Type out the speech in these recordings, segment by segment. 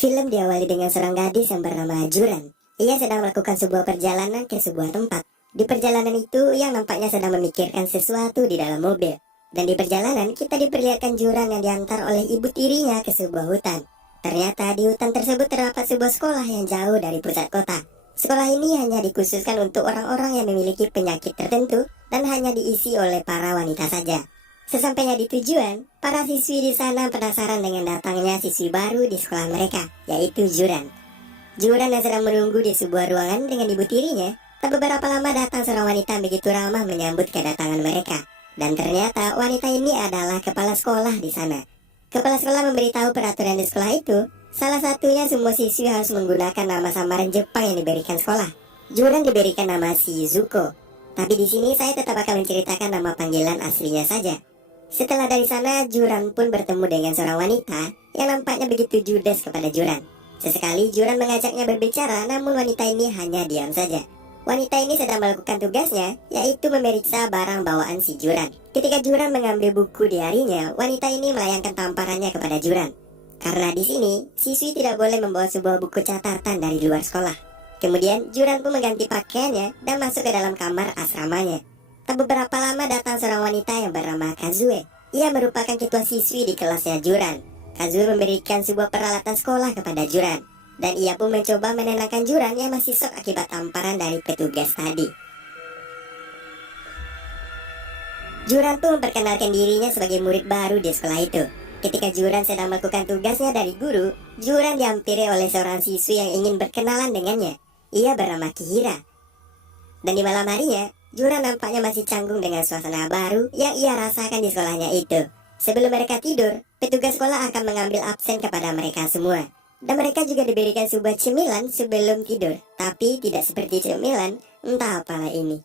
Film diawali dengan seorang gadis yang bernama Juran. Ia sedang melakukan sebuah perjalanan ke sebuah tempat. Di perjalanan itu, ia nampaknya sedang memikirkan sesuatu di dalam mobil. Dan di perjalanan, kita diperlihatkan Juran yang diantar oleh ibu tirinya ke sebuah hutan. Ternyata di hutan tersebut terdapat sebuah sekolah yang jauh dari pusat kota. Sekolah ini hanya dikhususkan untuk orang-orang yang memiliki penyakit tertentu dan hanya diisi oleh para wanita saja. Sesampainya di tujuan, para siswi di sana penasaran dengan datangnya siswi baru di sekolah mereka, yaitu Juran. Juran yang sedang menunggu di sebuah ruangan dengan ibu tirinya, tak beberapa lama datang seorang wanita yang begitu ramah menyambut kedatangan mereka. Dan ternyata wanita ini adalah kepala sekolah di sana. Kepala sekolah memberitahu peraturan di sekolah itu, salah satunya semua siswi harus menggunakan nama samaran Jepang yang diberikan sekolah. Juran diberikan nama Shizuko. Tapi di sini saya tetap akan menceritakan nama panggilan aslinya saja. Setelah dari sana, Juran pun bertemu dengan seorang wanita yang nampaknya begitu judes kepada Juran. Sesekali Juran mengajaknya berbicara, namun wanita ini hanya diam saja. Wanita ini sedang melakukan tugasnya, yaitu memeriksa barang bawaan si Juran. Ketika Juran mengambil buku diarinya, wanita ini melayangkan tamparannya kepada Juran. Karena di sini, siswi tidak boleh membawa sebuah buku catatan dari luar sekolah. Kemudian, Juran pun mengganti pakaiannya dan masuk ke dalam kamar asramanya. Tak beberapa lama datang seorang wanita yang bernama Kazue. Ia merupakan ketua siswi di kelasnya Juran. Kazue memberikan sebuah peralatan sekolah kepada Juran. Dan ia pun mencoba menenangkan Juran yang masih shock akibat tamparan dari petugas tadi. Juran pun memperkenalkan dirinya sebagai murid baru di sekolah itu. Ketika Juran sedang melakukan tugasnya dari guru, Juran dihampiri oleh seorang siswi yang ingin berkenalan dengannya. Ia bernama Kihira. Dan di malam harinya, Juran nampaknya masih canggung dengan suasana baru yang ia rasakan di sekolahnya itu. Sebelum mereka tidur, petugas sekolah akan mengambil absen kepada mereka semua. Dan mereka juga diberikan sebuah cemilan sebelum tidur. Tapi tidak seperti cemilan, entah apalah ini.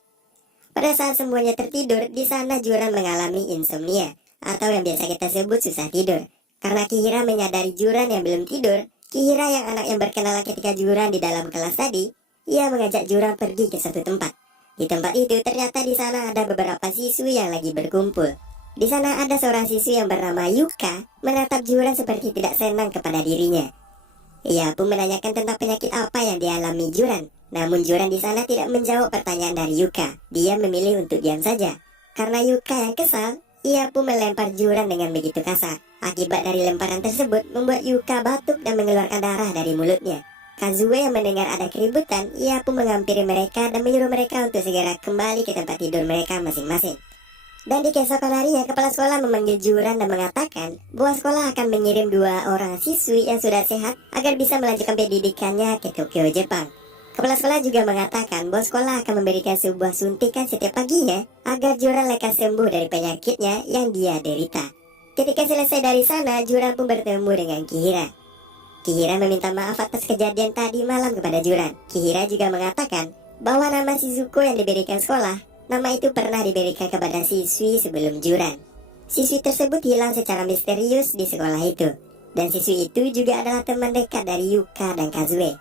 Pada saat semuanya tertidur, di sana Juran mengalami insomnia, atau yang biasa kita sebut susah tidur. Karena Kihira menyadari Juran yang belum tidur, Kihira yang anak yang berkenalan ketika Juran di dalam kelas tadi, ia mengajak Juran pergi ke suatu tempat. Di tempat itu ternyata di sana ada beberapa siswi yang lagi berkumpul. Di sana ada seorang siswi yang bernama Yuka menatap Juran seperti tidak senang kepada dirinya. Ia pun menanyakan tentang penyakit apa yang dialami Juran. Namun Juran di sana tidak menjawab pertanyaan dari Yuka. Dia memilih untuk diam saja. Karena Yuka yang kesal, ia pun melempar Juran dengan begitu kasar. Akibat dari lemparan tersebut membuat Yuka batuk dan mengeluarkan darah dari mulutnya. Kazue yang mendengar ada keributan, ia pun menghampiri mereka dan menyuruh mereka untuk segera kembali ke tempat tidur mereka masing-masing. Dan di keesokan harinya, kepala sekolah memanggil Juran dan mengatakan bahwa sekolah akan mengirim 2 orang siswi yang sudah sehat agar bisa melanjutkan pendidikannya ke Tokyo, Jepang. Kepala sekolah juga mengatakan bahwa sekolah akan memberikan sebuah suntikan setiap paginya agar Juran lekas sembuh dari penyakitnya yang dia derita. Ketika selesai dari sana, Juran pun bertemu dengan Kihira. Kihira meminta maaf atas kejadian tadi malam kepada Juran. Kihira juga mengatakan bahwa nama Shizuko yang diberikan sekolah, nama itu pernah diberikan kepada siswi sebelum Juran. Siswi tersebut hilang secara misterius di sekolah itu. Dan siswi itu juga adalah teman dekat dari Yuka dan Kazue.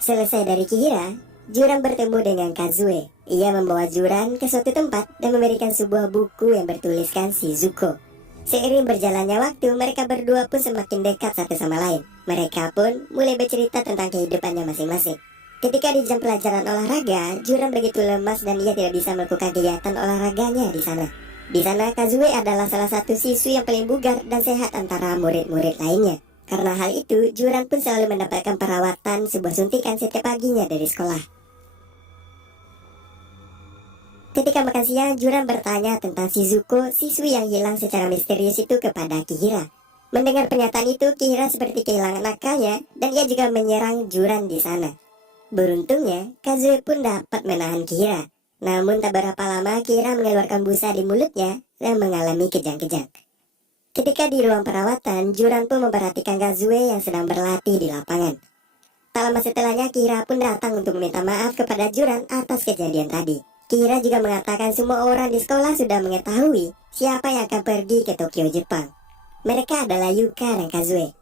Selesai dari Kihira, Juran bertemu dengan Kazue. Ia membawa Juran ke suatu tempat dan memberikan sebuah buku yang bertuliskan Shizuko. Seiring berjalannya waktu, mereka berdua pun semakin dekat satu sama lain. Mereka pun mulai bercerita tentang kehidupannya masing-masing. Ketika di jam pelajaran olahraga, Juran begitu lemas dan ia tidak bisa melakukan kegiatan olahraganya di sana. Di sana, Kazue adalah salah satu siswi yang paling bugar dan sehat antara murid-murid lainnya. Karena hal itu, Juran pun selalu mendapatkan perawatan sebuah suntikan setiap paginya dari sekolah. Ketika makan siang, Juran bertanya tentang Shizuko, siswi yang hilang secara misterius itu kepada Kihira. Mendengar pernyataan itu, Kihira seperti kehilangan akalnya dan ia juga menyerang Juran di sana. Beruntungnya, Kazue pun dapat menahan Kihira. Namun tak berapa lama Kihira mengeluarkan busa di mulutnya dan mengalami kejang-kejang. Ketika di ruang perawatan, Juran pun memperhatikan Kazue yang sedang berlatih di lapangan. Tak lama setelahnya, Kihira pun datang untuk meminta maaf kepada Juran atas kejadian tadi. Kihira juga mengatakan semua orang di sekolah sudah mengetahui siapa yang akan pergi ke Tokyo, Jepang. Mereka adalah Yuka dan Kazue.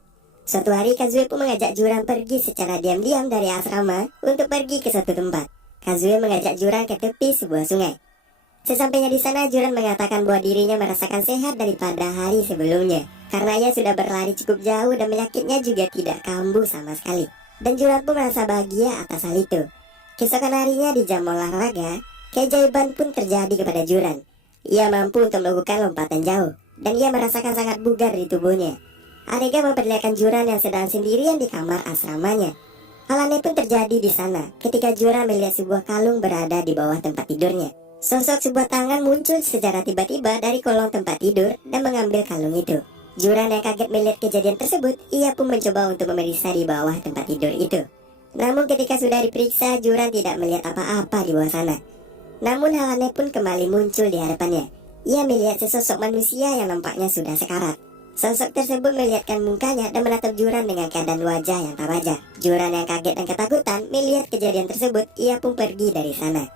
Suatu hari Kazue pun mengajak Juran pergi secara diam-diam dari asrama untuk pergi ke suatu tempat. Kazue mengajak Juran ke tepi sebuah sungai. Sesampainya di sana, Juran mengatakan bahwa dirinya merasakan sehat daripada hari sebelumnya. karena ia sudah berlari cukup jauh dan penyakitnya juga tidak kambuh sama sekali. Dan Juran pun merasa bahagia atas hal itu. Keesokan harinya di jam olahraga, keajaiban pun terjadi kepada Juran. Ia mampu untuk melakukan lompatan jauh, dan ia merasakan sangat bugar di tubuhnya. Arega memperlihatkan Juran yang sedang sendirian di kamar asramanya. Hal aneh pun terjadi di sana ketika Juran melihat sebuah kalung berada di bawah tempat tidurnya. Sosok sebuah tangan muncul secara tiba-tiba dari kolong tempat tidur dan mengambil kalung itu. Juran yang kaget melihat kejadian tersebut, ia pun mencoba untuk memeriksa di bawah tempat tidur itu. Namun ketika sudah diperiksa, Juran tidak melihat apa-apa di bawah sana. Namun hal aneh pun kembali muncul di hadapannya. Ia melihat sesosok manusia yang nampaknya sudah sekarat. Sosok tersebut melihatkan mukanya dan menatap Juran dengan keadaan wajah yang tak wajar. Juran yang kaget dan ketakutan melihat kejadian tersebut, ia pun pergi dari sana.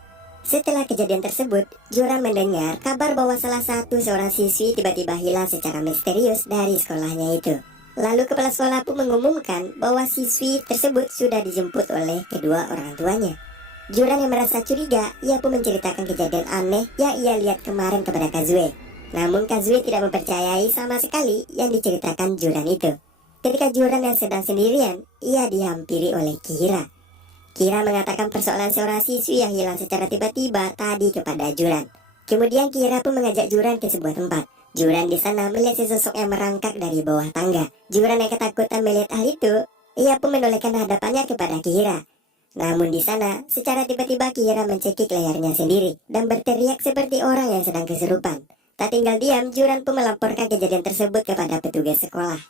Setelah kejadian tersebut, Juran mendengar kabar bahwa salah satu seorang siswi tiba-tiba hilang secara misterius dari sekolahnya itu. Lalu kepala sekolah pun mengumumkan bahwa siswi tersebut sudah dijemput oleh kedua orang tuanya. Juran yang merasa curiga, ia pun menceritakan kejadian aneh yang ia lihat kemarin kepada Kazue. Namun Kazue tidak mempercayai sama sekali yang diceritakan Juran itu. Ketika Juran yang sedang sendirian, ia dihampiri oleh Kira. Kira mengatakan persoalan seorang siswi yang hilang secara tiba-tiba tadi kepada Juran. Kemudian Kira pun mengajak Juran ke sebuah tempat. Juran di sana melihat sesosok yang merangkak dari bawah tangga. Juran yang ketakutan melihat hal itu, ia pun menolehkan hadapannya kepada Kira. Namun di sana, secara tiba-tiba Kira mencekik lehernya sendiri dan berteriak seperti orang yang sedang kesurupan. Tak tinggal diam, Juran pun melaporkan kejadian tersebut kepada petugas sekolah.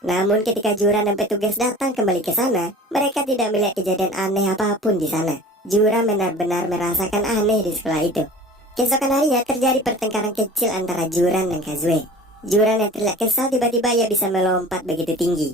Namun ketika Juran dan petugas datang kembali ke sana, mereka tidak melihat kejadian aneh apapun di sana. Juran benar-benar merasakan aneh di sekolah itu. Keesokan harinya terjadi pertengkaran kecil antara Juran dan Kazue. Juran yang terlihat kesal tiba-tiba ia bisa melompat begitu tinggi.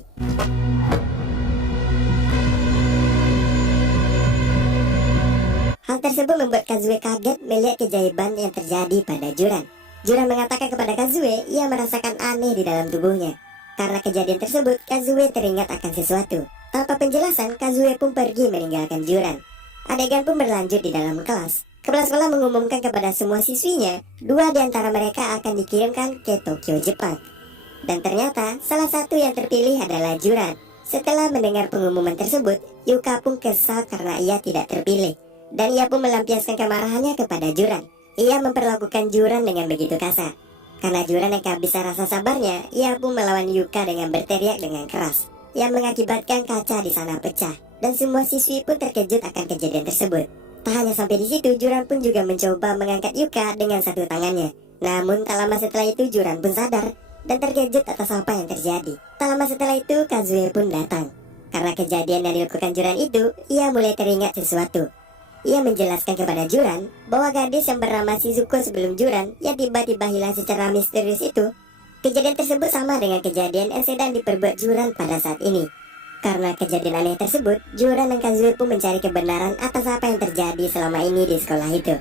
Hal tersebut membuat Kazue kaget melihat keajaiban yang terjadi pada Juran. Juran mengatakan kepada Kazue ia merasakan aneh di dalam tubuhnya. Karena kejadian tersebut, Kazue teringat akan sesuatu. Tanpa penjelasan, Kazue pun pergi meninggalkan Juran. Adegan pun berlanjut di dalam kelas. Kepala sekolah mengumumkan kepada semua siswinya, 2 di antara mereka akan dikirimkan ke Tokyo, Jepang. Dan ternyata, salah satu yang terpilih adalah Juran. Setelah mendengar pengumuman tersebut, Yuka pun kesal karena ia tidak terpilih. Dan ia pun melampiaskan kemarahannya kepada Juran. Ia memperlakukan Juran dengan begitu kasar. Karena Juran yang kehabisan rasa sabarnya, ia pun melawan Yuka dengan berteriak dengan keras, yang mengakibatkan kaca di sana pecah. Dan semua siswi pun terkejut akan kejadian tersebut. Tak hanya sampai di situ, Juran pun juga mencoba mengangkat Yuka dengan satu tangannya. Namun tak lama setelah itu Juran pun sadar dan terkejut atas apa yang terjadi. Tak lama setelah itu Kazue pun datang. Karena kejadian yang dilakukan Juran itu, ia mulai teringat sesuatu. Ia menjelaskan kepada Juran bahwa gadis yang bernama Shizuko sebelum Juran yang tiba-tiba hilang secara misterius itu, kejadian tersebut sama dengan kejadian yang sedang diperbuat Juran pada saat ini. Karena kejadian aneh tersebut, Juran dan Kazue pun mencari kebenaran atas apa yang terjadi selama ini di sekolah itu.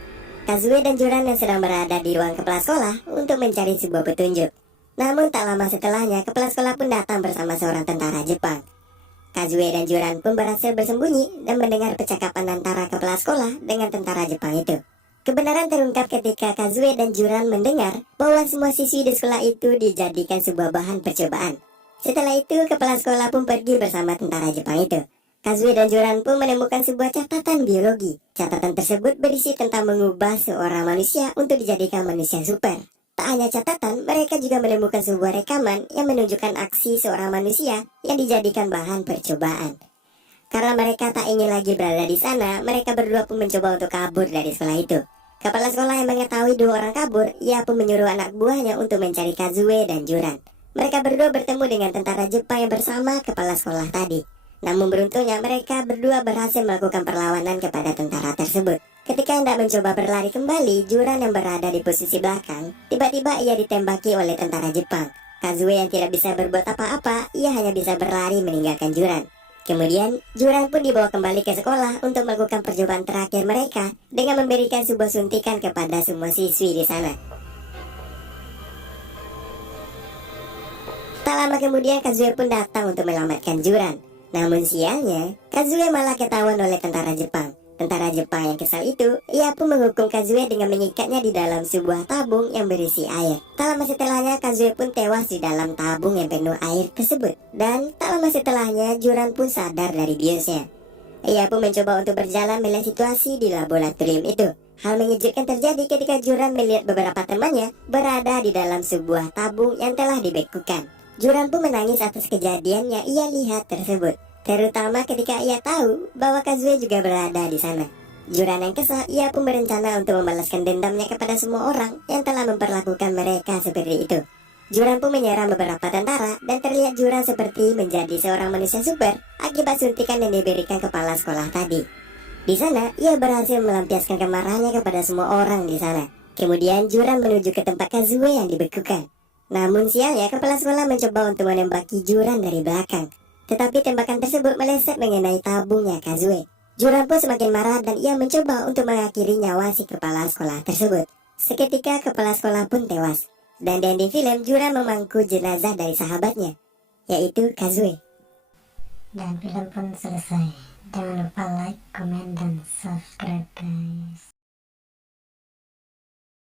Kazue dan Juran yang sedang berada di ruang kepala sekolah untuk mencari sebuah petunjuk. Namun tak lama setelahnya, kepala sekolah pun datang bersama seorang tentara Jepang. Kazue dan Juran pun berhasil bersembunyi dan mendengar percakapan antara kepala sekolah dengan tentara Jepang itu. Kebenaran terungkap ketika Kazue dan Juran mendengar bahwa semua siswi di sekolah itu dijadikan sebuah bahan percobaan. Setelah itu, kepala sekolah pun pergi bersama tentara Jepang itu. Kazue dan Juran pun menemukan sebuah catatan biologi. Catatan tersebut berisi tentang mengubah seorang manusia untuk dijadikan manusia super. Tak hanya catatan, mereka juga menemukan sebuah rekaman yang menunjukkan aksi seorang manusia yang dijadikan bahan percobaan. Karena mereka tak ingin lagi berada di sana, mereka berdua pun mencoba untuk kabur dari sekolah itu. Kepala sekolah yang mengetahui 2 orang kabur, ia pun menyuruh anak buahnya untuk mencari Kazue dan Juran. Mereka berdua bertemu dengan tentara Jepang yang bersama kepala sekolah tadi. Namun beruntungnya mereka berdua berhasil melakukan perlawanan kepada tentara tersebut. Ketika hendak mencoba berlari kembali, Juran yang berada di posisi belakang, tiba-tiba ia ditembaki oleh tentara Jepang. Kazue yang tidak bisa berbuat apa-apa, ia hanya bisa berlari meninggalkan Juran. Kemudian, Juran pun dibawa kembali ke sekolah untuk melakukan percobaan terakhir mereka dengan memberikan sebuah suntikan kepada semua siswi di sana. Tak lama kemudian Kazue pun datang untuk menyelamatkan Juran. Namun sialnya, Kazue malah ketahuan oleh tentara Jepang. Tentara Jepang yang kesal itu, ia pun menghukum Kazue dengan mengikatnya di dalam sebuah tabung yang berisi air. Tak lama setelahnya, Kazue pun tewas di dalam tabung yang penuh air tersebut. Dan tak lama setelahnya, Juran pun sadar dari biusnya. Ia pun mencoba untuk berjalan melihat situasi di laboratorium itu. Hal mengejutkan terjadi ketika Juran melihat beberapa temannya berada di dalam sebuah tabung yang telah dibekukan. Juran pun menangis atas kejadian yang ia lihat tersebut, terutama ketika ia tahu bahwa Kazue juga berada di sana. Juran yang kesal, ia pun berencana untuk membalaskan dendamnya kepada semua orang yang telah memperlakukan mereka seperti itu. Juran pun menyerang beberapa tentara dan terlihat Juran seperti menjadi seorang manusia super akibat suntikan yang diberikan kepala sekolah tadi. Di sana, ia berhasil melampiaskan kemarahannya kepada semua orang di sana. Kemudian Juran menuju ke tempat Kazue yang dibekukan. Namun sialnya, kepala sekolah mencoba untuk menembaki Juran dari belakang. Tetapi tembakan tersebut meleset mengenai tabungnya Kazue. Juran pun semakin marah dan ia mencoba untuk mengakhiri nyawa si kepala sekolah tersebut. Seketika kepala sekolah pun tewas. Dan di ending film, Juran memangku jenazah dari sahabatnya, yaitu Kazue. Dan film pun selesai. Jangan lupa like, komen, dan subscribe guys.